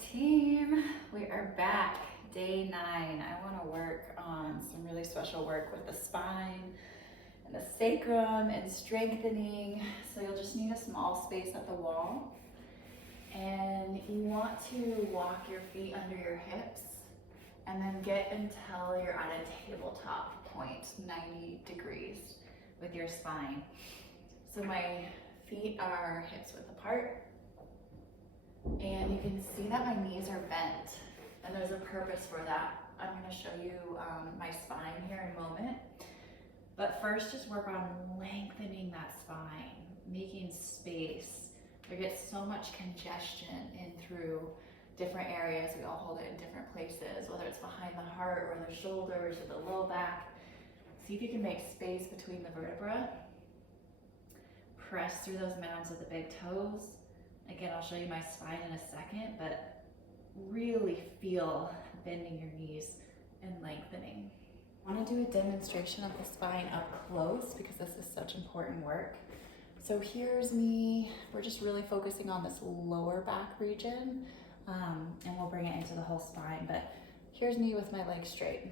team, we are back, day 9. I want to work on some really special work with the spine and the sacrum and strengthening. So you'll just need a small space at the wall. And you want to walk your feet under your hips and then get until you're at a tabletop point, 90 degrees with your spine. So my feet are hips width apart. And you can see that my knees are bent, and there's a purpose for that. I'm going to show you my spine here in a moment. But first, just work on lengthening that spine, making space. There gets so much congestion in through different areas. We all hold it in different places, whether it's behind the heart or the shoulders or the low back. See if you can make space between the vertebrae. Press through those mounds of the big toes. Again, I'll show you my spine in a second, but really feel bending your knees and lengthening. I want to do a demonstration of the spine up close because this is such important work. So here's me. We're just really focusing on this lower back region, and we'll bring it into the whole spine. But here's me with my legs straight,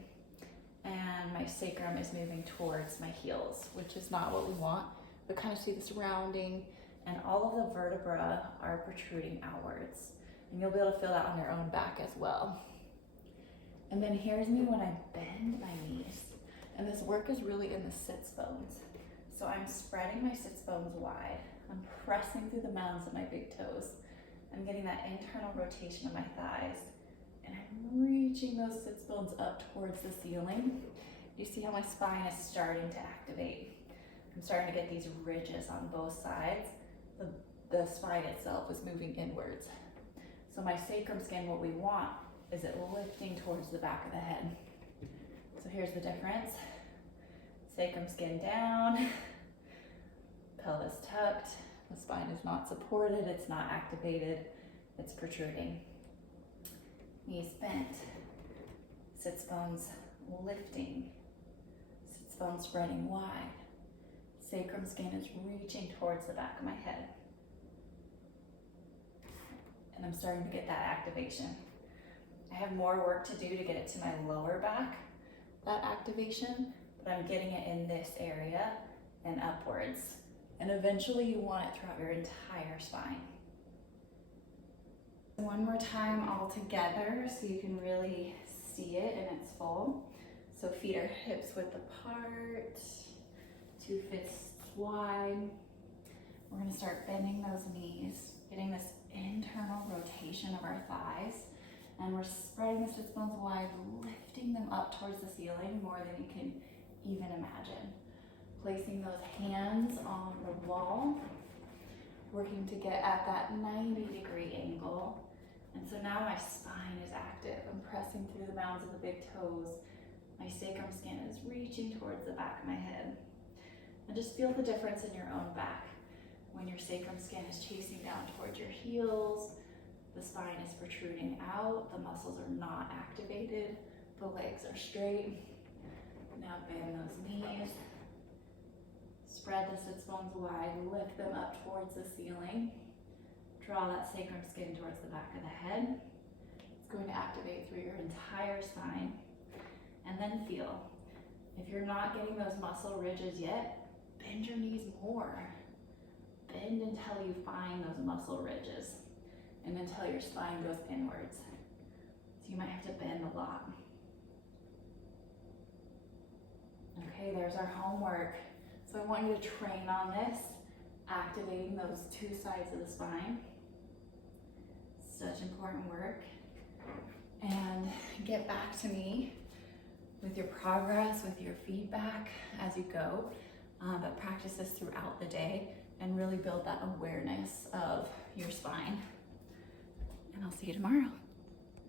and my sacrum is moving towards my heels, which is not what we want. But kind of see this rounding, and all of the vertebrae are protruding outwards. And you'll be able to feel that on your own back as well. And then here's me when I bend my knees. And this work is really in the sitz bones. So I'm spreading my sitz bones wide. I'm pressing through the mounds of my big toes. I'm getting that internal rotation of my thighs. And I'm reaching those sitz bones up towards the ceiling. You see how my spine is starting to activate. I'm starting to get these ridges on both sides. The spine itself is moving inwards. So my sacrum skin, what we want is it lifting towards the back of the head. So here's the difference. Sacrum skin down, pelvis tucked, the spine is not supported, it's not activated, it's protruding. Knees bent, sits bones lifting, sits bones spreading wide. Sacrum skin is reaching towards the back of my head. And I'm starting to get that activation. I have more work to do to get it to my lower back, that activation, but I'm getting it in this area and upwards. And eventually you want it throughout your entire spine. One more time all together so you can really see it in its full. So feet are hips width apart, 2 fists wide. We're gonna start bending those knees, getting this internal rotation of our thighs, and we're spreading the sits bones wide, lifting them up towards the ceiling more than you can even imagine. Placing those hands on the wall, working to get at that 90-degree angle. And so now my spine is active. I'm pressing through the mounds of the big toes. My sacrum skin is reaching towards the back of my head. And just feel the difference in your own back. When your sacrum skin is chasing down towards your heels, the spine is protruding out, the muscles are not activated, the legs are straight. Now bend those knees, spread the sits bones wide, lift them up towards the ceiling. Draw that sacrum skin towards the back of the head. It's going to activate through your entire spine. And then feel. If you're not getting those muscle ridges yet, bend your knees more. Bend until you find those muscle ridges and until your spine goes inwards. So you might have to bend a lot. Okay, there's our homework. So I want you to train on this, activating those 2 sides of the spine. Such important work. And get back to me with your progress, with your feedback as you go. But practice this throughout the day and really build that awareness of your spine. And I'll see you tomorrow.